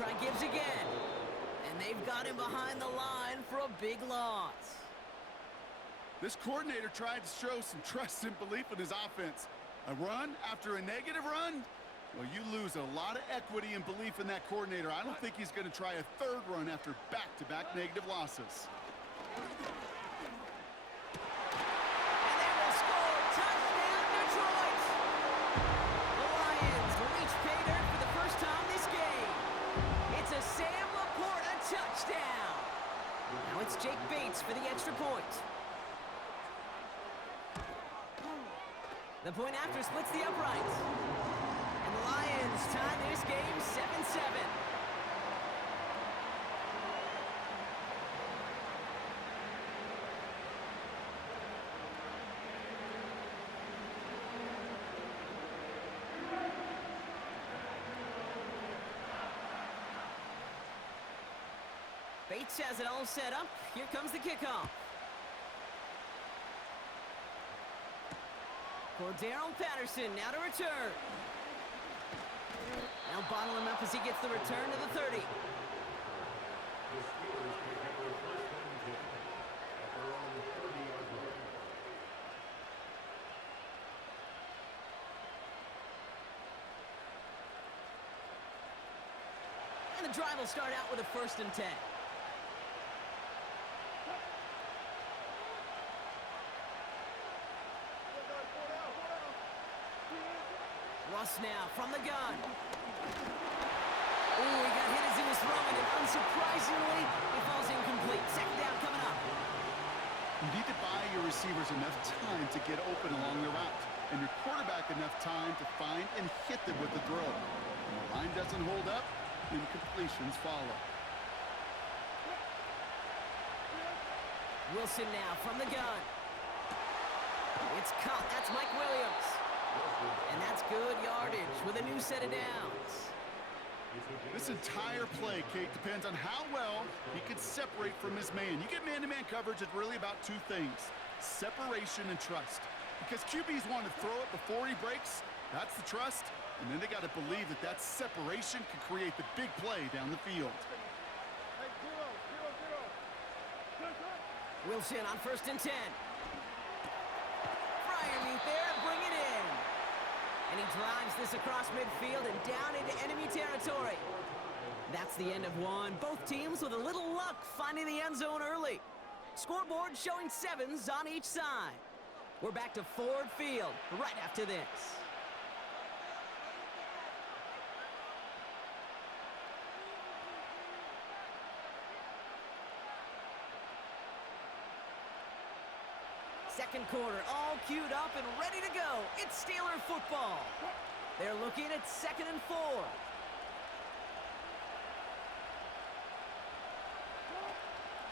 try gives again. And they've got him behind the line for a big loss. This coordinator tried to show some trust and belief in his offense. A run after a negative run? Well, you lose a lot of equity and belief in that coordinator. I don't think he's going to try a third run after back-to-back negative losses. And they will score. Touchdown, Detroit! The Lions reach pay dirt for the first time this game. It's a Sam Laporta touchdown. Now it's Jake Bates for the extra point. The point after splits the uprights. And the Lions tie this game 7-7. Bates has it all set up. Here comes the kickoff. Cordarrelle Patterson now to return. Now bottle him up as he gets the return to the 30. And the drive will start out with a 1st and 10. Russ now from the gun. Ooh, he got hit as he was throwing, and unsurprisingly, he falls incomplete. 2nd down coming up. You need to buy your receivers enough time to get open along the route, and your quarterback enough time to find and hit them with the throw. When the line doesn't hold up, incompletions follow. Wilson now from the gun. It's caught. That's Mike Williams. And that's good yardage with a new set of downs. This entire play, Kate, depends on how well he can separate from his man. You get man-to-man coverage, it's really about 2 things: separation and trust. Because QBs want to throw it before he breaks, that's the trust, and then they got to believe that that separation can create the big play down the field. Wilson on 1st and 10. Fryermuth there, bring it in. And he drives this across midfield and down into enemy territory. That's the end of one. Both teams with a little luck finding the end zone early. Scoreboard showing 7s on each side. We're back to Ford Field right after this. Second quarter, all queued up and ready to go. It's Steeler football. They're looking at 2nd and 4.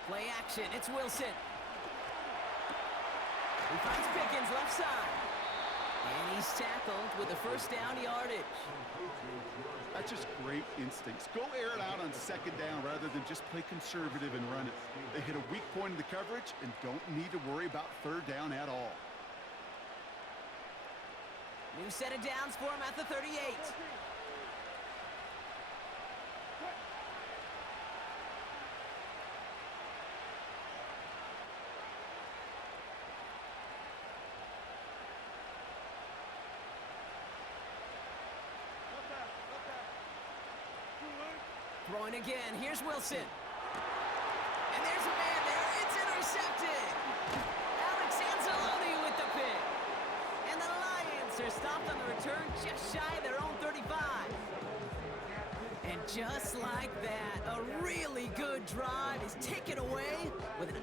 Play action, it's Wilson. He finds Pickens left side. And he's tackled with the 1st down yardage. That's just great instincts. Go air it out on 2nd down rather than just play conservative and run it. They hit a weak point in the coverage and don't need to worry about 3rd down at all. New set of downs for him at the 38. Throwing again, here's Wilson. And there's a man there, it's intercepted! Alex Anzalone with the pick. And the Lions are stopped on the return just shy of their own 35. And just like that, a really good drive is taken away with an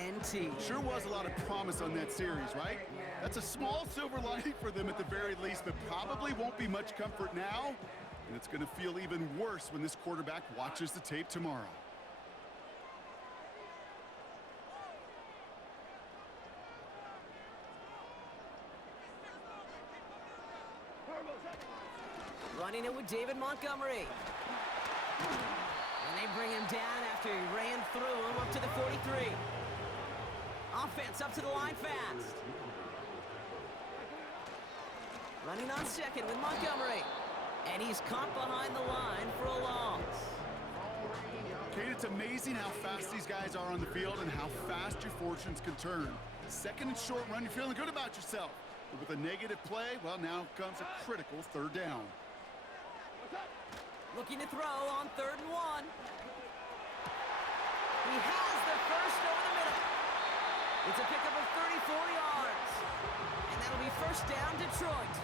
INT. Sure was a lot of promise on that series, right? That's a small silver lining for them at the very least, but probably won't be much comfort now. And it's going to feel even worse when this quarterback watches the tape tomorrow. Running it with David Montgomery. And they bring him down after he ran through him up to the 43. Offense up to the line fast. Running on 2nd with Montgomery. And he's caught behind the line for a loss. Kate, it's amazing how fast these guys are on the field and how fast your fortunes can turn. Second and short run, you're feeling good about yourself. But with a negative play, well, now comes a critical third down. Looking to throw on 3rd and 1. He has the first over the middle. It's a pickup of 34 yards. And that'll be first down, Detroit.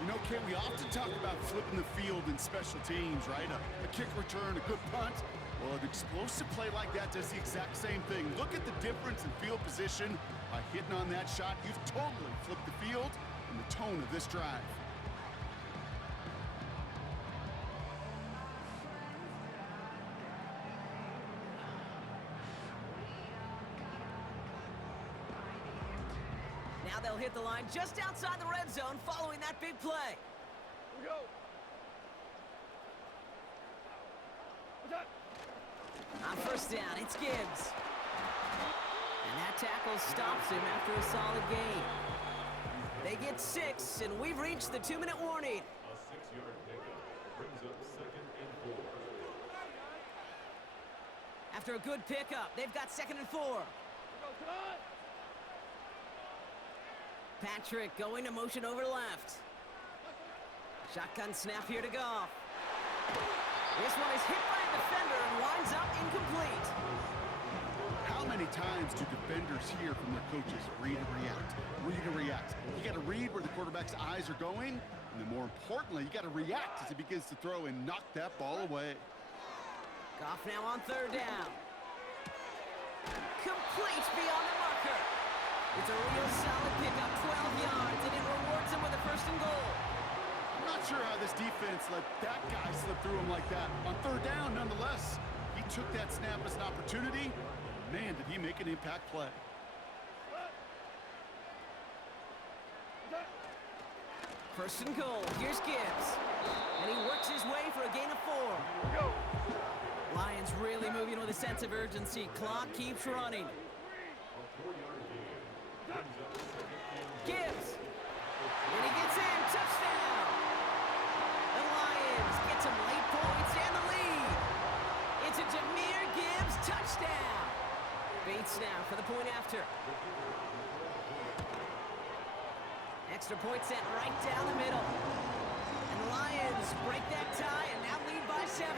You know, Kate, we often talk about flipping the field in special teams, right? A kick return, a good punt. Well, an explosive play like that does the exact same thing. Look at the difference in field position. By hitting on that shot, you've totally flipped the field and the tone of this drive. Now they'll hit the line just outside the red zone following that big play. Here we go. On first down, it's Gibbs. And that tackle stops him after a solid gain. They get 6, and we've reached the 2-minute warning. A 6-yard pickup brings up 2nd and 4. After a good pickup, they've got 2nd and 4. Patrick going to motion over left. Shotgun snap here to Goff. This one is hit by a defender and winds up incomplete. How many times do defenders hear from their coaches, read and react, read and react? You got to read where the quarterback's eyes are going, and then more importantly, you got to react as he begins to throw and knock that ball away. Goff now on 3rd down. Complete beyond the marker. It's a real solid pickup, 12 yards, and it rewards him with a 1st and goal. I'm not sure how this defense let that guy slip through him like that. On 3rd down, nonetheless, he took that snap as an opportunity. Man, did he make an impact play. First and goal. Here's Gibbs. And he works his way for a gain of 4. Lions really moving with a sense of urgency. Clock keeps running. Gibbs. And he gets in. Touchdown. The Lions get some late points and the lead. It's a Jahmyr Gibbs touchdown. Bates now for the point after. Extra point set right down the middle. And the Lions break that tie and now lead by 7.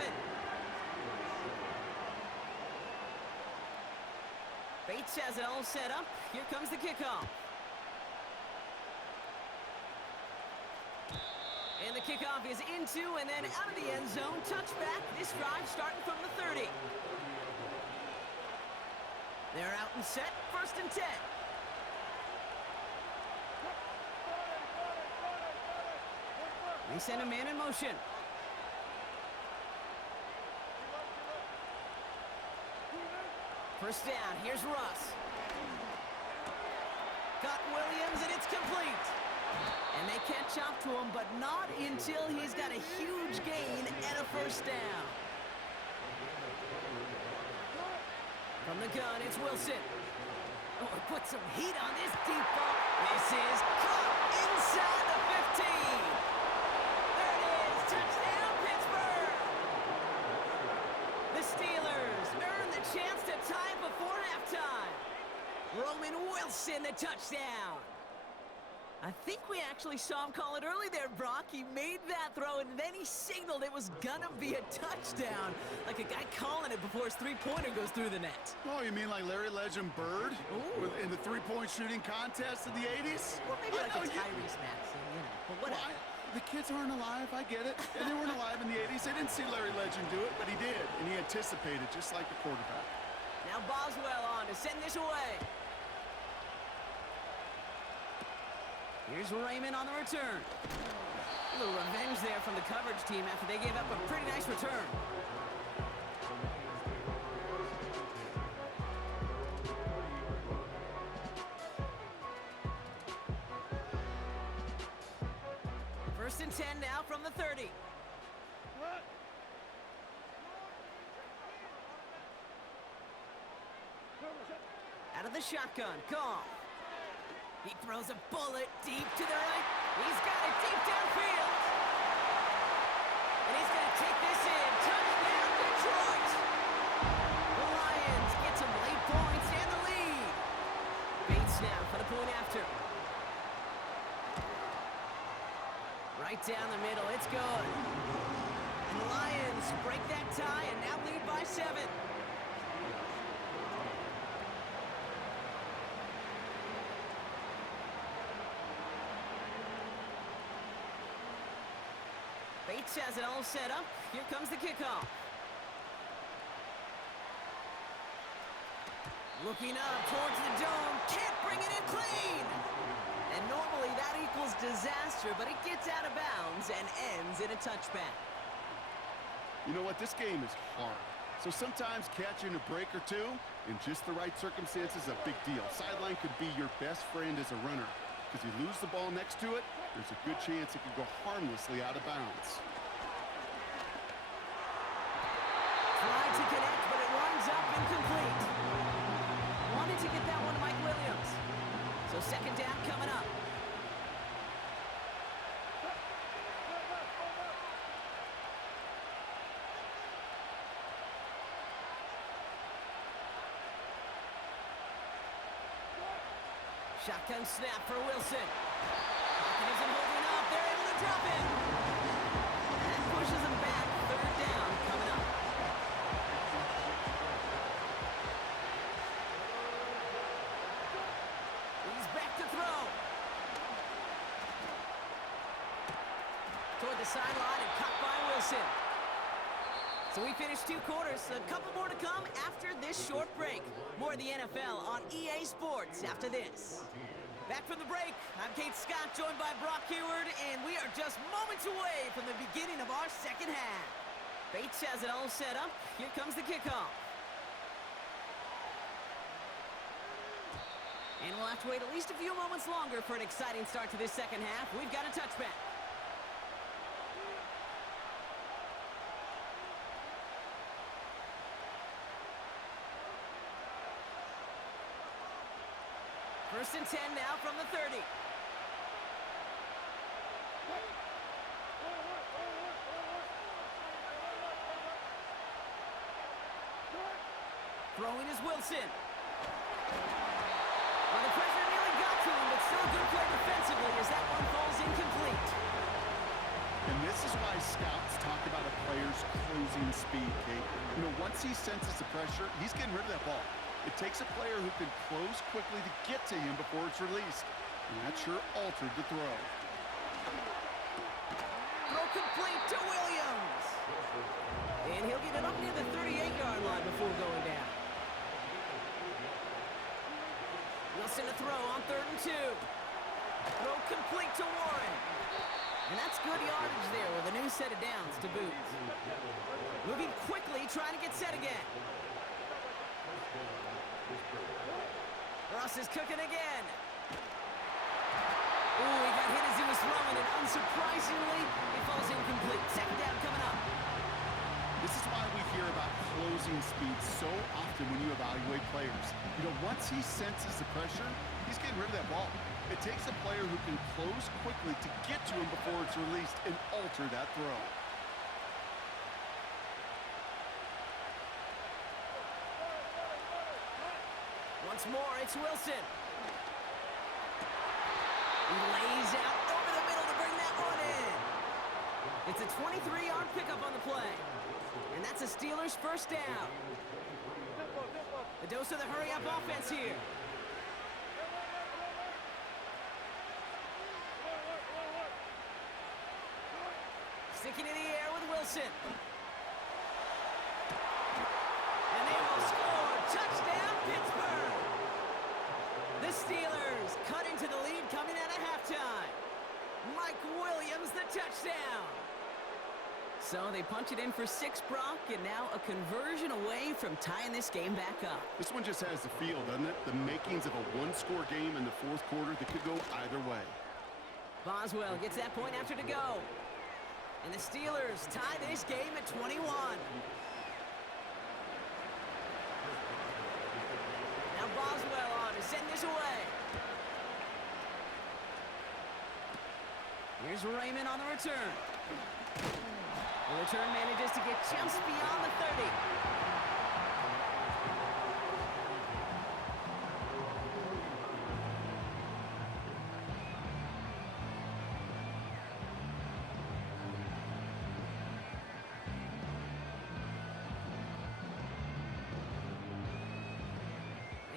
Bates has it all set up. Here comes the kickoff. And the kickoff is into and then out of the end zone. Touchback. This drive starting from the 30. They're out and set. 1st and 10. They send a man in motion. First down, here's Russ. Got Williams, and it's complete. And they catch up to him, but not until he's got a huge gain and a 1st down. From the gun, it's Wilson. Oh, put some heat on this deep ball. This is caught inside the 15. There it is, touchdown, Pittsburgh. The Steelers earn the chance to tie before halftime. Roman Wilson, the touchdown. I think we actually saw him call it early there, Brock. He made that throw, and then he signaled it was gonna be a touchdown. Like a guy calling it before his three-pointer goes through the net. Oh, you mean like Larry Legend Bird in the three-point shooting contest in the 80s? Or maybe like a Tyrese Maxey, you know, but whatever. Well, the kids aren't alive, I get it. And they weren't alive in the 80s. They didn't see Larry Legend do it, but he did. And he anticipated, just like the quarterback. Now Boswell on to send this away. Here's Raymond on the return. A little revenge there from the coverage team after they gave up a pretty nice return. First and 10 now from the 30. Out of the shotgun, Goff. He throws a bullet deep to the right. He's got it deep downfield. Right down the middle. It's good. And the Lions break that tie and now lead by 7. Bates has it all set up. Here comes the kickoff. Looking up towards the dome. Can't bring it in clean. And normally that equals disaster, but it gets out of bounds and ends in a touchback. You know what? This game is hard. So sometimes catching a break or two in just the right circumstances is a big deal. Sideline could be your best friend as a runner. Because you lose the ball next to it, there's a good chance it could go harmlessly out of bounds. Tried to connect, but it winds up incomplete. Wanted to get that one to Mike Williams. So second down coming up. Shotgun snap for Wilson. Pocket isn't holding up. They're able to drop it. And that pushes them back. Third down coming up. He's back to throw. Toward the sideline and caught by Wilson. So we finished 2 quarters. A couple more to come after this short break. More of the NFL on EA Sports after this. Back from the break, I'm Kate Scott, joined by Brock Heward, and we are just moments away from the beginning of our second half. Bates has it all set up. Here comes the kickoff. And we'll have to wait at least a few moments longer for an exciting start to this second half. We've got a touchback. First and 10 now from the 30. Throwing is Wilson. Well, the pressure nearly got to him, but still a good play defensively as that one falls incomplete. And this is why scouts talk about a player's closing speed, Kate. You know, once he senses the pressure, he's getting rid of that ball. It takes a player who can close quickly to get to him before it's released. And that sure altered the throw. Throw complete to Williams. And he'll get it up near the 38-yard line before going down. Wilson to throw on 3rd and 2. Throw complete to Warren. And that's good yardage there with a new set of downs to boot. Moving quickly, trying to get set again. Ross is cooking again. Ooh, he got hit as he was throwing, and unsurprisingly, he falls incomplete. Second down coming up. This is why we hear about closing speed so often when you evaluate players. You know, once he senses the pressure, he's getting rid of that ball. It takes a player who can close quickly to get to him before it's released and alter that throw. Once more, it's Wilson. He lays out over the middle to bring that one in. It's a 23-yard pickup on the play. And that's a Steelers first down. A dose of the hurry-up offense here. Sticking in the air with Wilson. And they will score. Touchdown, Pittsburgh. The Steelers cut into the lead coming out of halftime. Mike Williams, the touchdown. So they punch it in for 6, Brock, and now a conversion away from tying this game back up. This one just has the feel, doesn't it? The makings of a one-score game in the 4th quarter that could go either way. Boswell gets that point after to go. And the Steelers tie this game at 21. Now Boswell on to send this away. Here's Raymond on the return. The return manages to get just beyond the 30.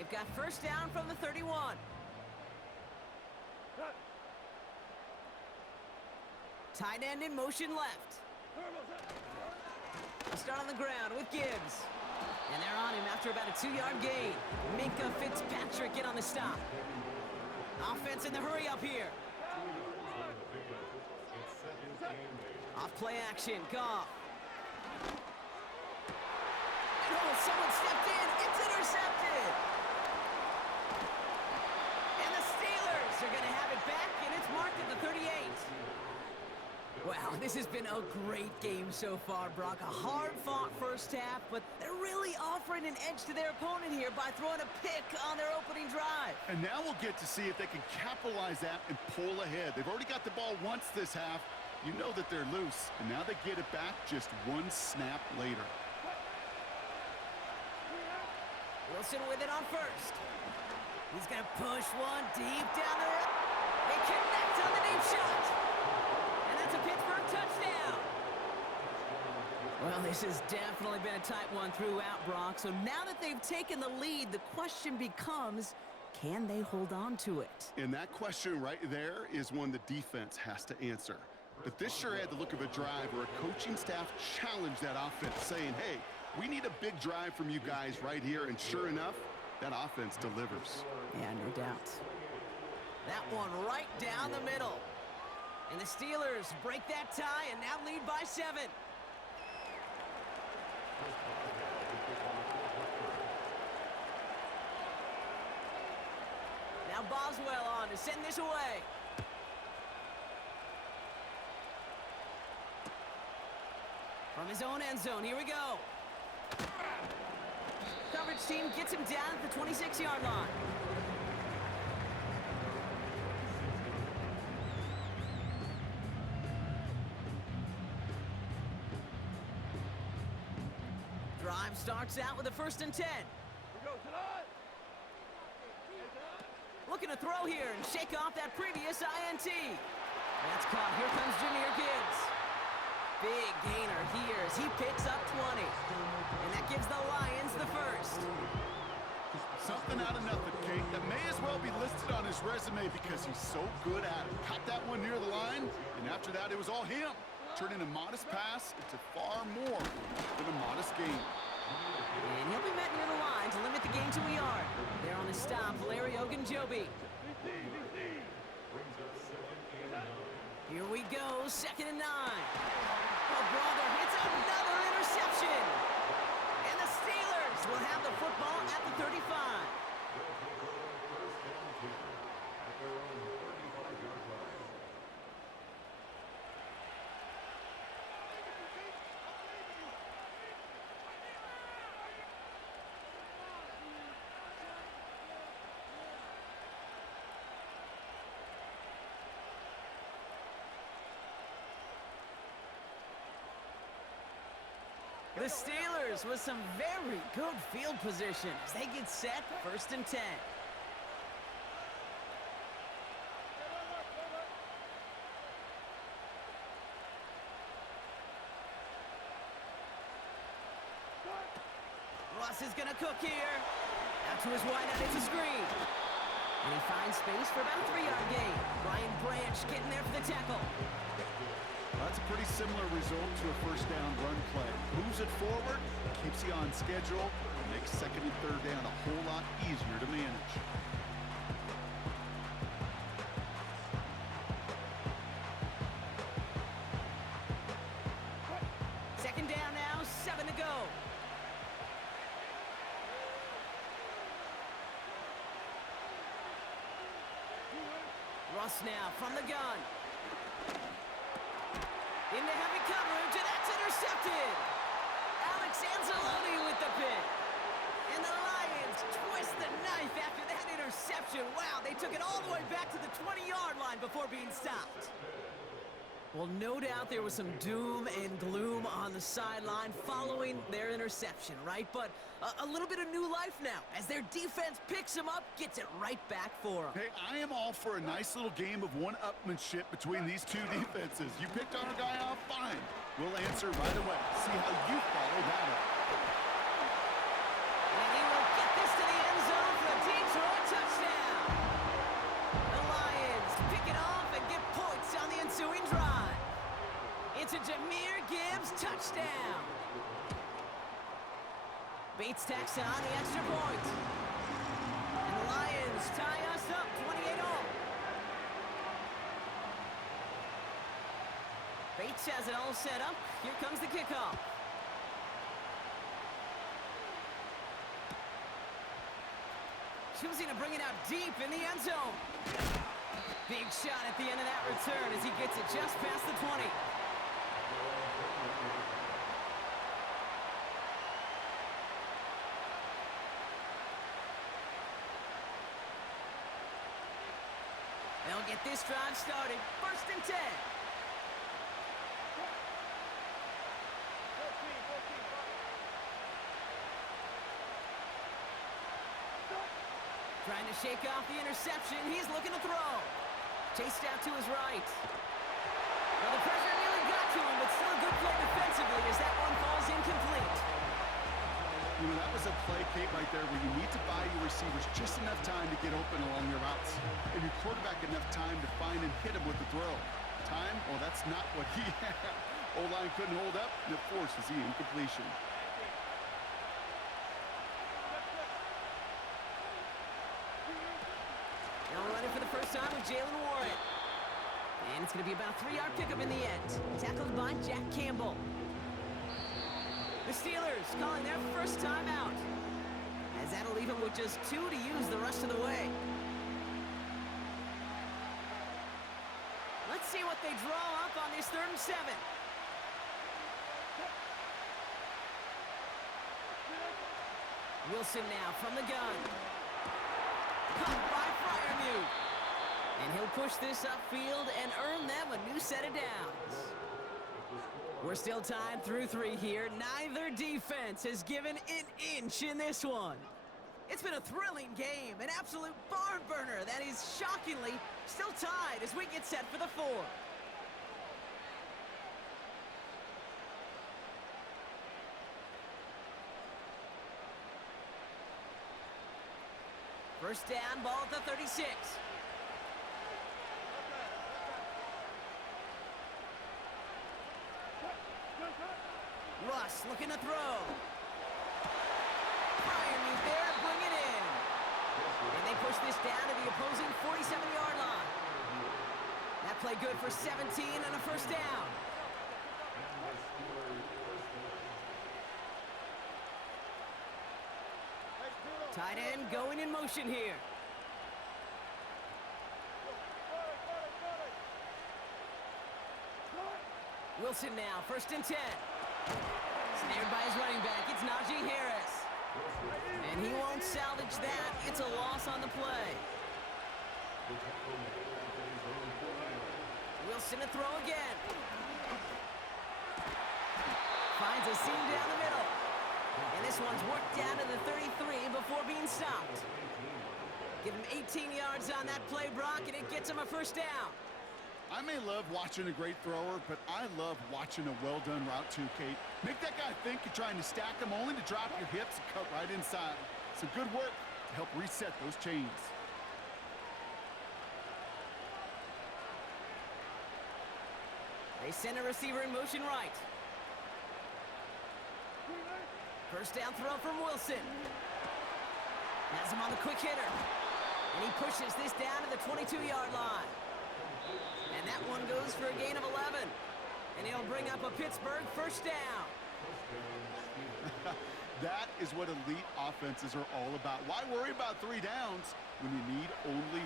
They've got first down from the 31. Tight end in motion left. They'll start on the ground with Gibbs. And they're on him after about a 2-yard gain. Minka Fitzpatrick in on the stop. Offense in the hurry up here. Off play action, Goff. And oh, someone stepped in. It's intercepted. And the Steelers are going to have it back, and it's marked at the 38. Wow, this has been a great game so far, Brock. A hard-fought first half, but they're really offering an edge to their opponent here by throwing a pick on their opening drive. And now we'll get to see if they can capitalize that and pull ahead. They've already got the ball once this half. You know that they're loose, and now they get it back just one snap later. Wilson with it on first. He's going to push one deep down the road. They connect on the deep shot. And that's a Pittsburgh touchdown. Well, this has definitely been a tight one throughout, Brock. So now that they've taken the lead, the question becomes, can they hold on to it? And that question right there is one the defense has to answer. But this sure had the look of a drive where a coaching staff challenged that offense, saying, hey, we need a big drive from you guys right here. And sure enough, that offense delivers. Yeah, no doubt. That one right down the middle. And the Steelers break that tie and now lead by 7. Now Boswell on to send this away. From his own end zone, here we go. Coverage team gets him down at the 26-yard line. Drive starts out with a 1st and 10. Looking to throw here and shake off that previous INT. That's caught. Here comes Jahmyr Gibbs. Big gainer here as he picks up 20. And that gives the Lions the first. Something out of nothing, Kate. That may as well be listed on his resume because he's so good at it. Caught that one near the line, and after that, it was all him. Turning a modest pass into far more than a modest gain. And he'll be met near the line to limit the gain to a yard. There on the stop, Larry Ogunjobi. Here we go, 2nd and 9. Oh, brother, it's another interception. And the Steelers will have the football at the 35. The Steelers with some very good field position as they get set, 1st and 10. Russ is going to cook here. Out to his wideout, it's a screen. And he finds space for about a 3-yard gain. Brian Branch getting there for the tackle. That's a pretty similar result to a 1st down run play. Moves it forward, keeps you on schedule, and makes 2nd and 3rd down a whole lot easier to manage. Second down now, 7 to go. Russ now from the gun. Into heavy coverage, and that's intercepted. Alex Anzalone with the pick. And the Lions twist the knife after that interception. Wow, they took it all the way back to the 20-yard line before being stopped. Well, no doubt there was some doom and gloom on the sideline following their interception, right? But a little bit of new life now as their defense picks them up, gets it right back for them. Hey, I am all for a nice little game of one-upmanship between these two defenses. You picked our guy off, fine. We'll answer right away. See how you follow that up. And he will get this to the end zone for a It's a Jahmyr Gibbs touchdown. Bates tacks on the extra point. And the Lions tie us up 28-all. Bates has it all set up. Here comes the kickoff. Choosing to bring it out deep in the end zone. Big shot at the end of that return as he gets it just past the 20. They'll get this drive started. 1st and 10. Trying to shake off the interception. He's looking to throw. Chased out to his right. Well, the pressure nearly got to him, but still a good play defensively as that one falls incomplete. You know, that was a play, Kate, right there where you need to buy your receivers just enough time to get open along your routes. And your quarterback enough time to find and hit him with the throw. Time? Well, that's not what he had. O-line couldn't hold up, and it forces the incompletion. They'll run it for the first time with Jalen Warren. And it's going to be about a 3-yard pickup in the end. Tackled by Jack Campbell. The Steelers calling their first time out, as that'll leave them with just 2 to use the rest of the way. Let's see what they draw up on this 3rd and 7. Wilson now from the gun. Caught by Freiermuth. And he'll push this upfield and earn them a new set of downs. We're still tied through 3 here. Neither defense has given an inch in this one. It's been a thrilling game, an absolute barn burner that is shockingly still tied as we get set for the 4th. First down, ball at the 36. Russ looking to throw. Freiermuth there, bring it in. And they push this down to the opposing 47-yard line. That play good for 17 and a first down. Tight end going in motion here. Wilson now, 1st and 10. Snared by his running back, it's Najee Harris. And he won't salvage that. It's a loss on the play. Wilson to throw again. Finds a seam down the middle. And this one's worked down to the 33 before being stopped. Give him 18 yards on that play, Brock, and it gets him a first down. I may love watching a great thrower, but I love watching a well-done route too, Kate. Make that guy think you're trying to stack him only to drop your hips and cut right inside. Some good work to help reset those chains. They send a receiver in motion right. First down throw from Wilson. Has him on the quick hitter. And he pushes this down to the 22-yard line. And that one goes for a gain of 11. And he'll bring up a Pittsburgh first down. That is what elite offenses are all about. Why worry about 3 downs when you need only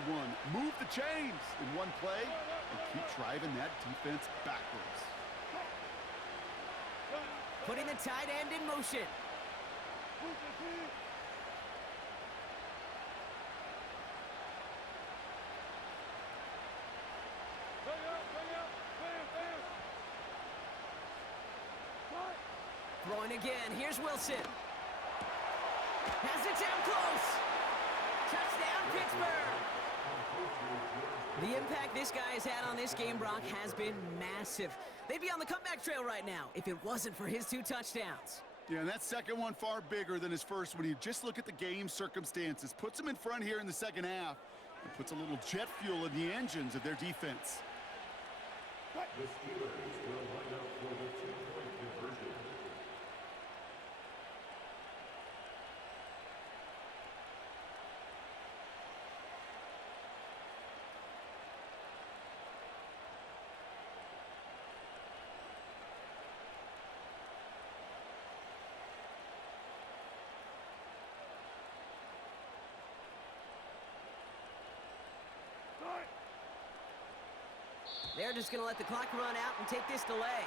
1? Move the chains in one play and keep driving that defense backwards. Putting the tight end in motion. Throwing again. Here's Wilson. Has it down close. Touchdown, Pittsburgh. The impact this guy has had on this game, Brock, has been massive. They'd be on the comeback trail right now if it wasn't for his 2 touchdowns. Yeah, and that second one far bigger than his first when you just look at the game circumstances. Puts them in front here in the second half and puts a little jet fuel in the engines of their defense. The Steelers will line up They're just going to let the clock run out and take this delay.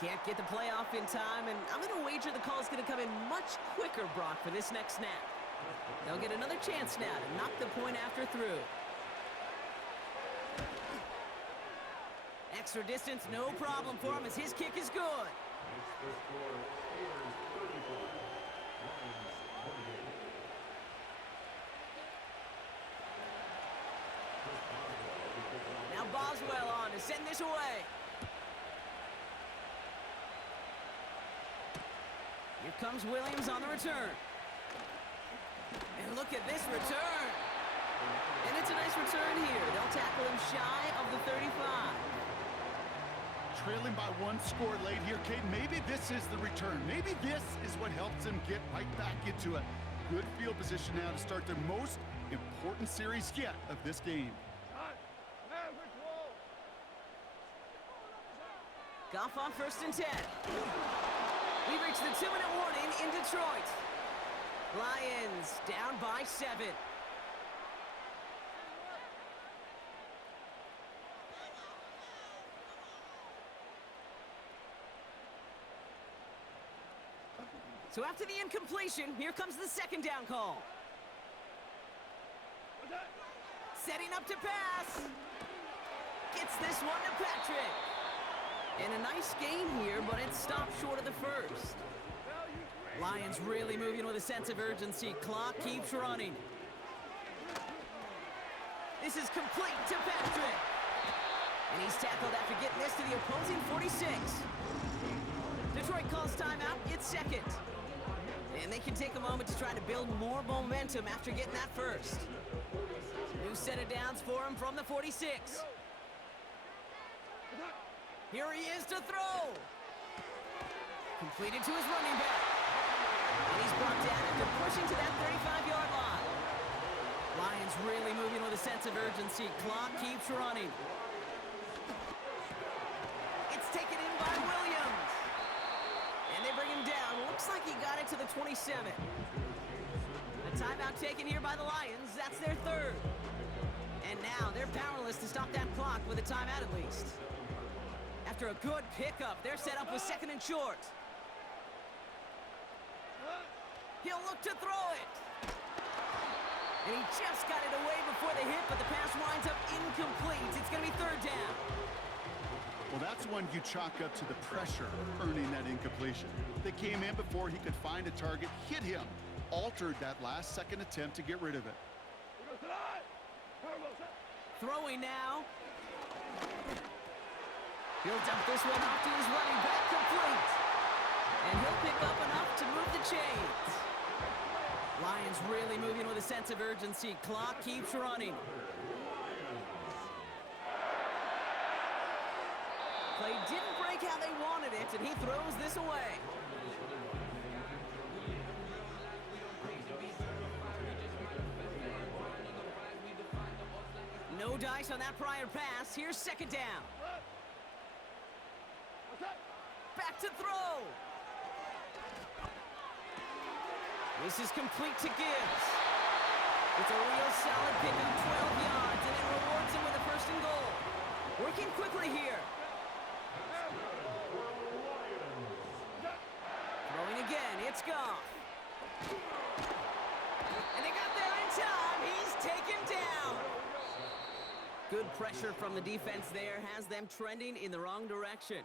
Can't get the play off in time, and I'm going to wager the call's going to come in much quicker, Brock, for this next snap. They'll get another chance now to knock the point after through. Extra distance, no problem for him as his kick is good. Now Boswell on to send this away. Here comes Williams on the return. And look at this return. And it's a nice return here. They'll tackle him shy of the 35. Trailing by one score late here, Kate. Maybe this is the return. Maybe this is what helps them get right back into a good field position now to start their most important series yet of this game. Goff on 1st and 10. We've reached the 2-minute warning in Detroit. Lions down by 7. So after the incompletion, here comes the 2nd down call. Setting up to pass. Gets this one to Patrick. And a nice game here, but it stopped short of the first. Lions really moving with a sense of urgency. Clock keeps running. This is complete to Patrick. And he's tackled after getting this to the opposing 46. Detroit calls timeout. It's 2nd. And they can take a moment to try to build more momentum after getting that first. New set of downs for him from the 46. Here he is to throw. Completed to his running back. And he's brought down after pushing to that 35-yard line. Lions really moving with a sense of urgency. Clock keeps running. It's taken in by Williams. And they bring him down. Looks like he got it to the 27. A timeout taken here by the Lions. That's their 3rd. And now they're powerless to stop that clock with a timeout at least. After a good pickup, they're set up with 2nd and short. He'll look to throw it. And he just got it away before the hit, but the pass winds up incomplete. It's going to be 3rd down. Well, that's one you chalk up to the pressure earning that incompletion. They came in before he could find a target, hit him, altered that last-second attempt to get rid of it. Throwing now. He'll dump this one off to his running back, complete. And he'll pick up enough to move the chains. Lions really moving with a sense of urgency. Clock keeps running. Play didn't break how they wanted it, and he throws this away. No dice on that prior pass. Here's 2nd down. Back to throw. This is complete to Gibbs. It's a real solid pickup, 12 yards, and it rewards him with a 1st and goal. Working quickly here. Throwing again, it's Goff. And they got there in time. He's taken down. Good pressure from the defense there has them trending in the wrong direction.